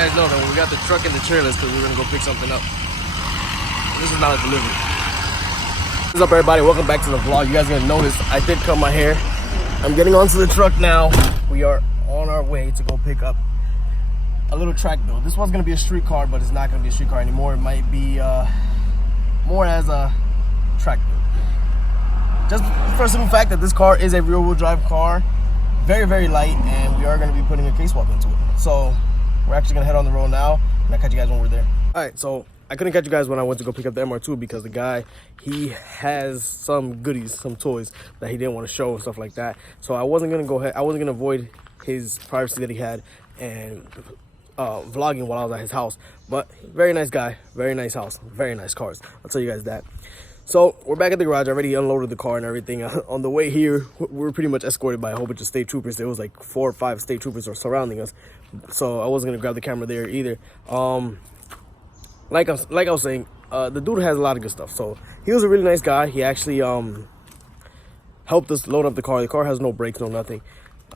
guys know that we got the truck and the trailers because we're gonna go pick something up. This is not a delivery. What's up, everybody? Welcome back to the vlog. You guys are gonna notice I did cut my hair. I'm getting onto the truck now. We are on our way to go pick up a little track build. This one's gonna be a street car, but it's not gonna be a street car anymore. It might be more as a track build. Just for the simple fact that this car is a rear-wheel drive car, very, very light, and we are gonna be putting a K-swap into it. So we're actually gonna head on the road now, and I'll catch you guys when we're there. All right, so I couldn't catch you guys when I went to go pick up the MR2 because the guy, he has some goodies, some toys that he didn't want to show and stuff like that. So I wasn't gonna go ahead, I wasn't gonna avoid his privacy that he had and vlogging while I was at his house. But very nice guy, very nice house, very nice cars. I'll tell you guys that. So we're back at the garage. I already unloaded the car and everything. On the way here, we were pretty much escorted by a whole bunch of state troopers. There was like 4 or 5 state troopers were surrounding us. So I wasn't gonna grab the camera there either. Like I was saying, the dude has a lot of good stuff. So he was a really nice guy. He actually helped us load up the car. The car has no brakes, no nothing.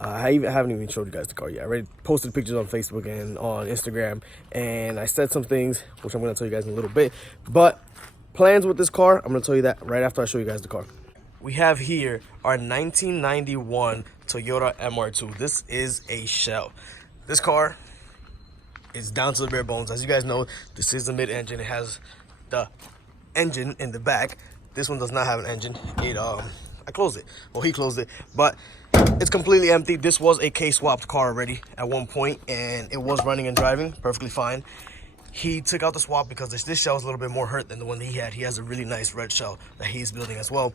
I haven't even showed you guys the car yet. I already posted pictures on Facebook and on Instagram, and I said some things which I'm gonna tell you guys in a little bit. But plans with this car, I'm gonna tell you that right after I show you guys the car. We have here our 1991 Toyota MR2. This is a shell. This car is down to the bare bones. As you guys know, this is the mid-engine. It has the engine in the back. This one does not have an engine. I closed it. Well, he closed it, but it's completely empty. This was a K-swapped car already at one point, and it was running and driving perfectly fine. He took out the swap because this shell is a little bit more hurt than the one that he had. He has a really nice red shell that he's building as well.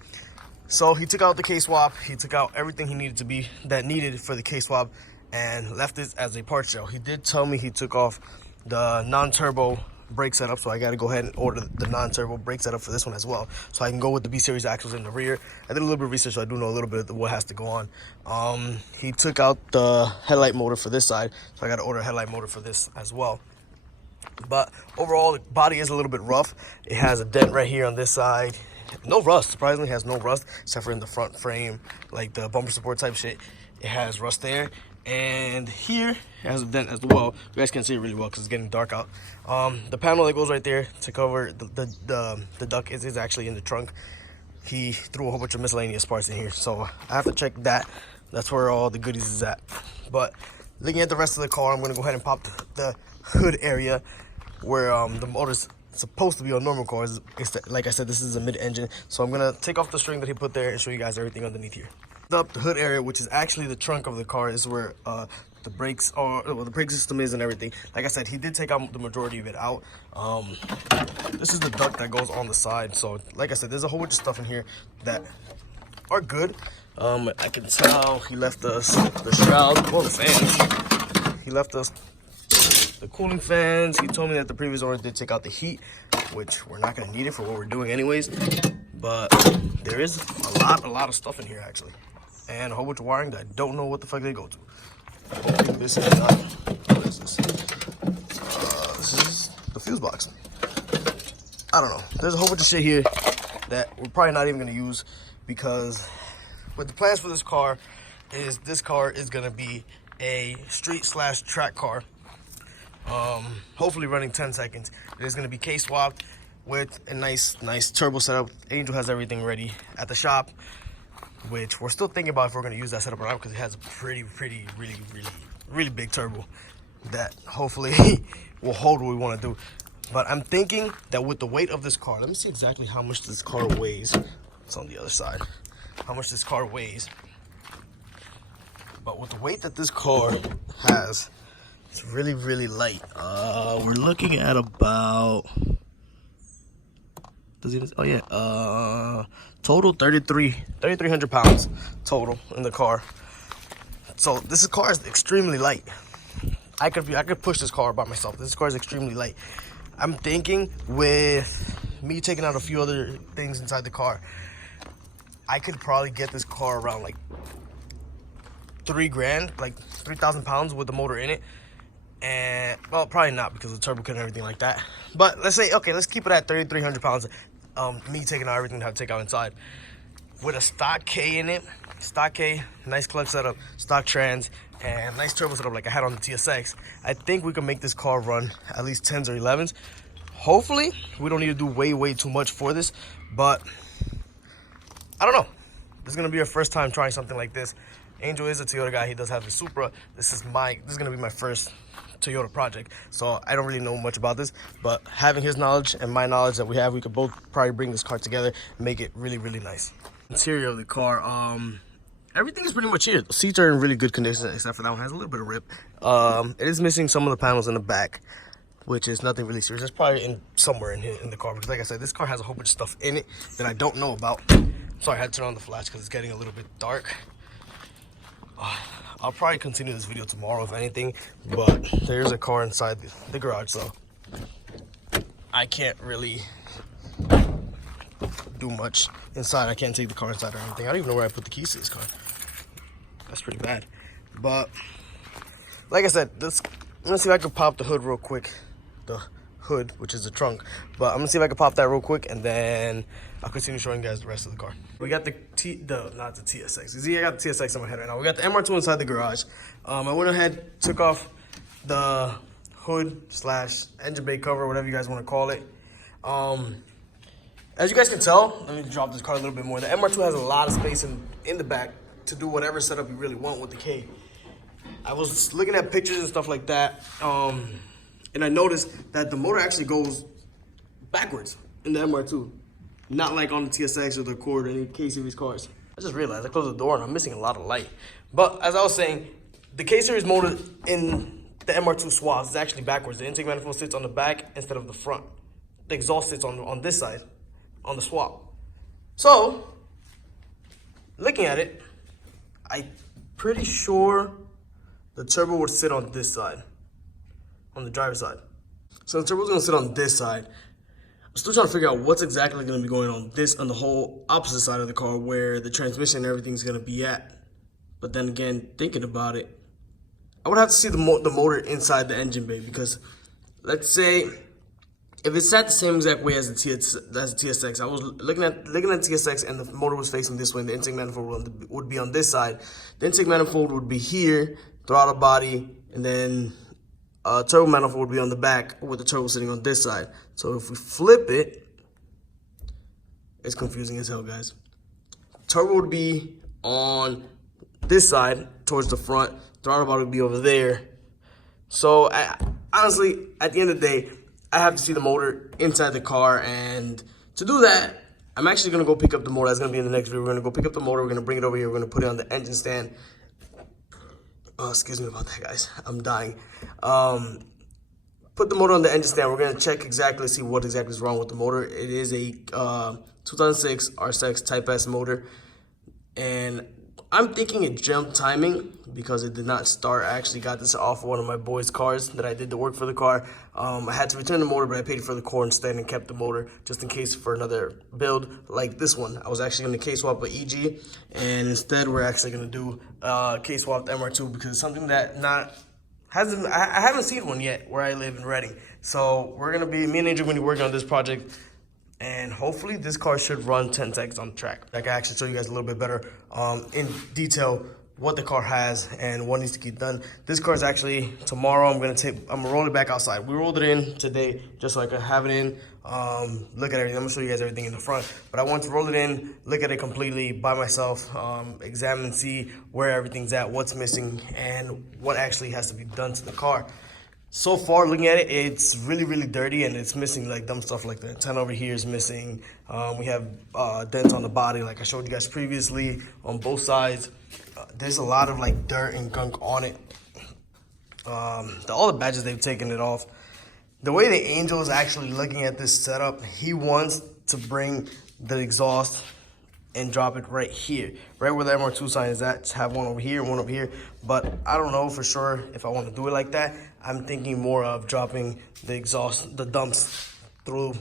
So he took out the K-swap. He took out everything he needed to be needed for the K-swap and left it as a part shell. He did tell me he took off the non-turbo brake setup, so I got to go ahead and order the non-turbo brake setup for this one as well, so I can go with the B-series axles in the rear. I did a little bit of research, so I do know a little bit of what has to go on. He took out the headlight motor for this side, so I got to order a headlight motor for this as well. But overall, the body is a little bit rough. It has a dent right here on this side. No rust, surprisingly, has no rust except for in the front frame, like the bumper support type shit. It has rust there, and here it has a dent as well. You guys can see it really well because it's getting dark out. The panel that goes right there to cover the duct is actually in the trunk. He threw a whole bunch of miscellaneous parts in here, so I have to check that. That's where all the goodies is at. But looking at the rest of the car, I'm gonna go ahead and pop the hood area where the motor's supposed to be on normal cars. Like I said, this is a mid-engine, so I'm gonna take off the string that he put there and show you guys everything underneath here. Up the hood area, which is actually the trunk of the car, is where the brakes are, well, the brake system is and everything. Like I said, he did take out the majority of it out. This is the duct that goes on the side. So like I said, there's a whole bunch of stuff in here that are good. I can tell he left us the shroud, well, the fans. He left us the cooling fans. He told me that the previous owner did take out the heat, which we're not gonna need it for what we're doing anyways. But there is a lot of stuff in here actually, and a whole bunch of wiring that I don't know what the fuck they go to. Hopefully this is not. What is this? This is the fuse box. I don't know. There's a whole bunch of shit here that we're probably not even gonna use, because with the plans for this car is gonna be a street/track car. Hopefully running 10 seconds. It is gonna be K-swapped with a nice turbo setup. Angel has everything ready at the shop, which we're still thinking about if we're going to use that setup or not, because it has a really big turbo that hopefully will hold what we want to do. But I'm thinking that with the weight of this car, let me see exactly how much this car weighs. It's on the other side, how much this car weighs. But with the weight that this car has, it's really light. We're looking at about, total 3,300 pounds total in the car. So this car is extremely light. I could push this car by myself. This car is extremely light. I'm thinking with me taking out a few other things inside the car, I could probably get this car around like $3,000, like 3,000 pounds with the motor in it. And well, probably not because of the turbo kit and everything like that. But let's say, okay, let's keep it at 3,300 pounds. Me taking out everything I have to take out inside. With a stock K in it, stock K, nice clutch setup, stock trans, and nice turbo setup like I had on the TSX, I think we can make this car run at least 10s or 11s. Hopefully, we don't need to do way too much for this, but I don't know. This is gonna be our first time trying something like this. Angel is a Toyota guy. He does have the Supra. This is gonna be my first Toyota project, so I don't really know much about this, but having his knowledge and my knowledge that we could both probably bring this car together and make it really nice. Interior of the car, everything is pretty much here. The seats are in really good condition, except for that one has a little bit of rip. It is missing some of the panels in the back, which is nothing really serious. It's probably somewhere in here in the car, because like I said, this car has a whole bunch of stuff in it that I don't know about. Sorry, I had to turn on the flash because it's getting a little bit dark. I'll probably continue this video tomorrow if anything, but there's a car inside the garage, so I can't really do much inside. I can't take the car inside or anything. I don't even know where I put the keys to this car. That's pretty bad. But like I said, I'm gonna see if I can pop the hood real quick. The hood, which is the trunk, but I'm gonna see if I can pop that real quick, and then I'll continue showing you guys the rest of the car. We got not the TSX. You see, I got the TSX in my head right now. We got the MR2 inside the garage. I went ahead, took off the hood / engine bay cover, whatever you guys want to call it. As you guys can tell, let me drop this car a little bit more. The MR2 has a lot of space in the back to do whatever setup you really want with the K. I was looking at pictures and stuff like that, and I noticed that the motor actually goes backwards in the MR2. Not like on the TSX or the Accord or any K-Series cars. I just realized I closed the door and I'm missing a lot of light. But as I was saying, the K-Series motor in the MR2 swaths is actually backwards. The intake manifold sits on the back instead of the front. The exhaust sits on this side, on the swap. So, looking at it, I'm pretty sure the turbo would sit on this side, on the driver's side. So the turbo's gonna sit on this side. I'm still trying to figure out what's exactly going to be going on the whole opposite side of the car, where the transmission and everything's going to be at. But then again, thinking about it, I would have to see the motor inside the engine bay, because let's say if it's sat the same exact way as the TSX, I was looking at TSX and the motor was facing this way, and the intake manifold would be on this side. The intake manifold would be here, throttle body, and then turbo manifold would be on the back with the turbo sitting on this side. So if we flip it, it's confusing as hell, guys. Turbo would be on this side towards the front. Throttle body would be over there. So honestly, at the end of the day, I have to see the motor inside the car. And to do that, I'm actually going to go pick up the motor. That's going to be in the next video. We're going to go pick up the motor. We're going to bring it over here. We're going to put it on the engine stand. Excuse me about that, guys. I'm dying. Put the motor on the engine stand. We're going to check exactly, see what exactly is wrong with the motor. It is a 2006 RSX Type S motor. And I'm thinking it jumped timing because it did not start. I actually got this off one of my boys' cars that I did the work for the car. I had to return the motor, but I paid for the core instead and kept the motor just in case for another build like this one. I was actually going to K-swap a EG, and instead we're actually going to do K-swap the MR2 because it's something that I haven't seen one yet where I live in Reading. So we're going to be, me and Angel are going to be working on this project. And hopefully this car should run 10 seconds on the track. I can actually show you guys a little bit better in detail what the car has and what needs to get done. This car is actually, tomorrow I'm gonna roll it back outside. We rolled it in today just so I could have it in, look at everything. I'm gonna show you guys everything in the front. But I want to roll it in, look at it completely by myself, examine, see where everything's at, what's missing, and what actually has to be done to the car. So far, looking at it, it's really, really dirty, and it's missing like dumb stuff like the antenna over here is missing. We have dents on the body, like I showed you guys previously, on both sides. There's a lot of like dirt and gunk on it. All the badges, they've taken it off. The way the Angel is actually looking at this setup, he wants to bring the exhaust and drop it right here, right where the MR2 sign is at. Just have one over here and one over here. But I don't know for sure if I want to do it like that. I'm thinking more of dropping the exhaust, the dumps through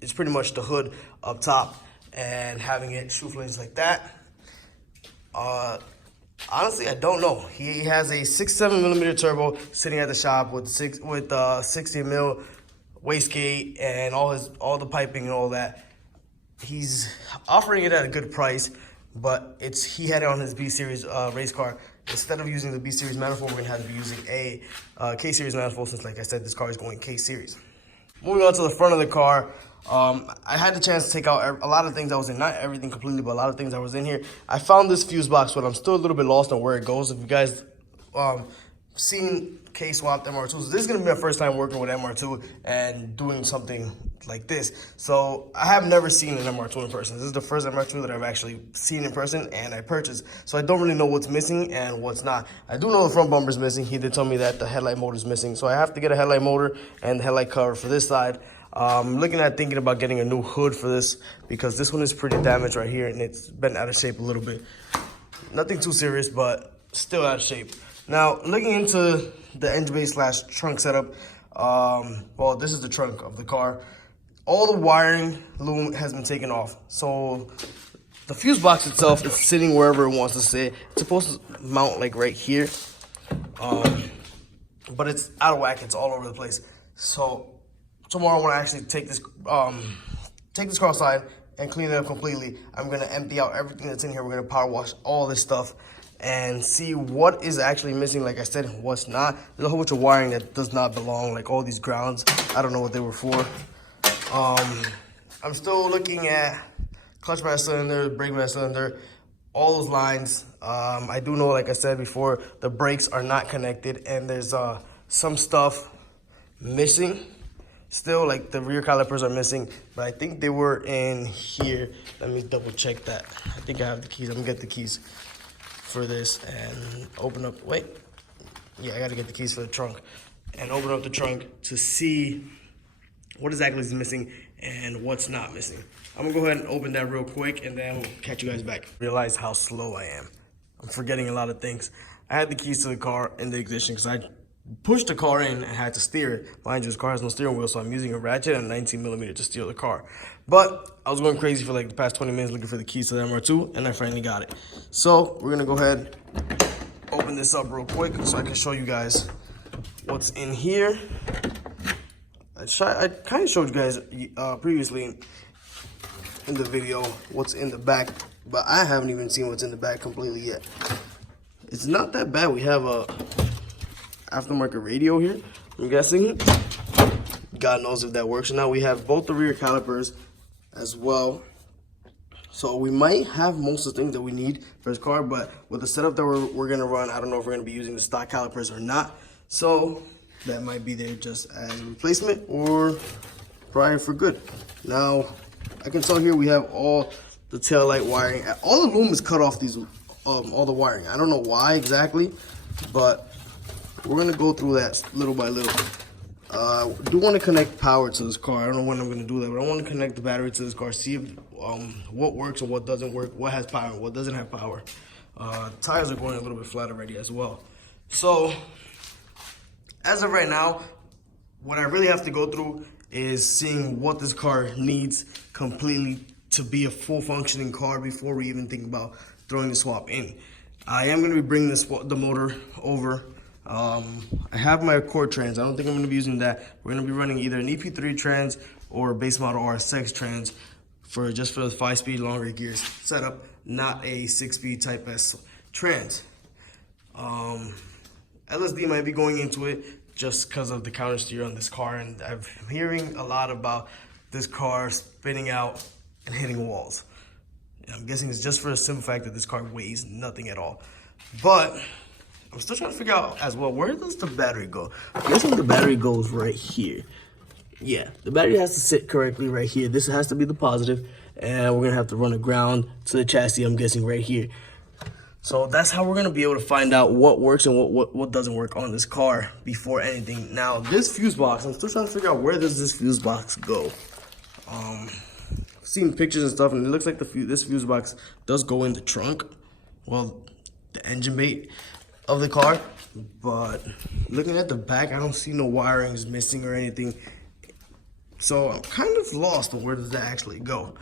it's pretty much the hood up top and having it shoe flames like that. Honestly, I don't know. He has a 6.7mm turbo sitting at the shop with 60mm wastegate and all the piping and all that. He's offering it at a good price, but he had it on his B Series race car. instead of using the B series manifold, we're gonna have to be using a K series manifold, since like I said, this car is going K series. Moving on to the front of the car, I had the chance to take out a lot of things that was in, not everything completely, but a lot of things that was in here. I found this fuse box, but I'm still a little bit lost on where it goes. If you guys seen K-swapped MR2, so this is going to be my first time working with MR2 and doing something like this. So I have never seen an MR2 in person. This is the first MR2 that I've actually seen in person and I purchased. So I don't really know what's missing and what's not. I do know the front bumper's missing. He did tell me that the headlight motor is missing. So I have to get a headlight motor and the headlight cover for this side. I'm looking at thinking about getting a new hood for this because this one is pretty damaged right here and it's been out of shape a little bit. Nothing too serious, but still out of shape. Now, looking into the engine bay / trunk setup, well, this is the trunk of the car. All the wiring loom has been taken off. So the fuse box itself is sitting wherever it wants to sit. It's supposed to mount like right here, but it's out of whack. It's all over the place. So tomorrow when I actually take this car outside and clean it up completely, I'm gonna empty out everything that's in here. We're gonna power wash all this stuff and see what is actually missing, like I said, and what's not. There's a whole bunch of wiring that does not belong, like all these grounds. I don't know what they were for. I'm still looking at clutch master cylinder, brake master cylinder, all those lines. I do know, like I said before, the brakes are not connected and there's some stuff missing. Still, like the rear calipers are missing, but I think they were in here. Let me double check that. I think I have the keys. I'm gonna get the keys for this and open up, wait. Yeah, I gotta get the keys for the trunk and open up the trunk to see what exactly is missing and what's not missing. I'm gonna go ahead and open that real quick and then we'll catch you guys back. Realize how slow I am. I'm forgetting a lot of things. I had the keys to the car in the ignition because I pushed the car in and had to steer it. Mind you, this car has no steering wheel, so I'm using a ratchet and a 19mm to steer the car. But I was going crazy for like the past 20 minutes looking for the keys to the MR2, and I finally got it. So we're gonna go ahead, open this up real quick so I can show you guys what's in here. I kind of showed you guys previously in the video what's in the back, but I haven't even seen what's in the back completely yet. It's not that bad. We have a aftermarket radio here, I'm guessing. God knows if that works or not. We have both the rear calipers as well. So we might have most of the things that we need for this car, but with the setup that we're gonna run, I don't know if we're gonna be using the stock calipers or not. So that might be there just as a replacement or probably for good. Now, I can tell here we have all the tail light wiring. All the loom is cut off these, all the wiring. I don't know why exactly, but we're gonna go through that little by little. I do want to connect power to this car. I don't know when I'm gonna do that, but I want to connect the battery to this car, see if, what works and what doesn't work, what has power and what doesn't have power. Tires are going a little bit flat already as well. So, as of right now, what I really have to go through is seeing what this car needs completely to be a full functioning car before we even think about throwing the swap in. I am gonna be bringing the motor over. I have my Accord trans. I don't think I'm going to be using that. We're going to be running either an EP3 trans or a base model RSX trans for the 5-speed longer gears setup, not a 6-speed Type S trans. LSD might be going into it just because of the counter steer on this car, and I'm hearing a lot about this car spinning out and hitting walls. And I'm guessing it's just for the simple fact that this car weighs nothing at all. But I'm still trying to figure out as well, where does the battery go? I'm guessing the battery goes right here. Yeah, the battery has to sit correctly right here. This has to be the positive, and we're gonna have to run a ground to the chassis, I'm guessing right here. So that's how we're gonna be able to find out what works and what doesn't work on this car before anything. Now, this fuse box, I'm still trying to figure out where does this fuse box go. I've seen pictures and stuff, and it looks like this fuse box does go in the trunk. Well, the engine bay of the car, but looking at the back, I don't see no wirings missing or anything. So I'm kind of lost on where does that actually go.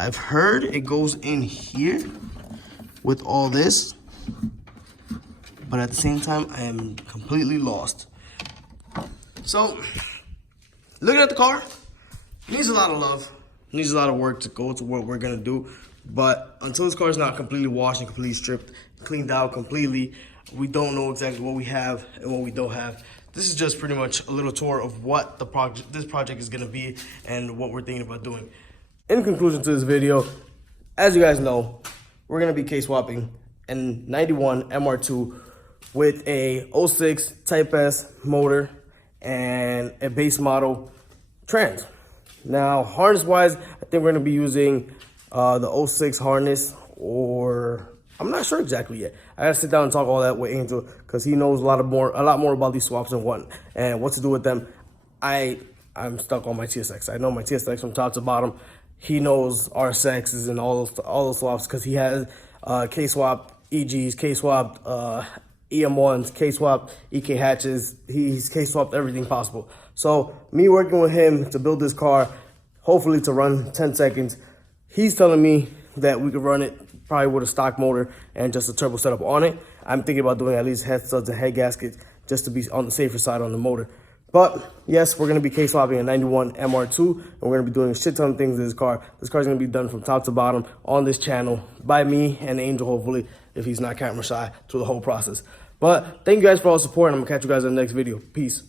I've heard it goes in here with all this, but at the same time, I am completely lost. So, looking at the car, needs a lot of love, needs a lot of work to go to what we're gonna do, But until this car is not completely washed and completely stripped, cleaned out completely, we don't know exactly what we have and what we don't have. This is just pretty much a little tour of what this project is going to be and what we're thinking about doing. In conclusion to this video, as you guys know, we're going to be K-swapping a 91 MR2 with a 06 Type S motor and a base model trans. Now, harness-wise, I think we're going to be using the 06 harness, or I'm not sure exactly yet. I gotta sit down and talk all that with Angel because he knows a lot more about these swaps and what to do with them. I'm stuck on my TSX. I know my TSX from top to bottom. He knows RSXs and all those swaps because he has K-swap EGs, K-swap EM1s, K-swap EK hatches. He's K-swapped everything possible. So me working with him to build this car, hopefully to run 10 seconds. He's telling me that we could run it probably with a stock motor and just a turbo setup on it. I'm thinking about doing at least head studs and head gaskets just to be on the safer side on the motor. But yes, we're going to be K-swapping a 91 MR2, and we're going to be doing a shit ton of things in this car. This car is going to be done from top to bottom on this channel by me and Angel, hopefully, if he's not camera shy through the whole process. But thank you guys for all the support, and I'm going to catch you guys in the next video. Peace.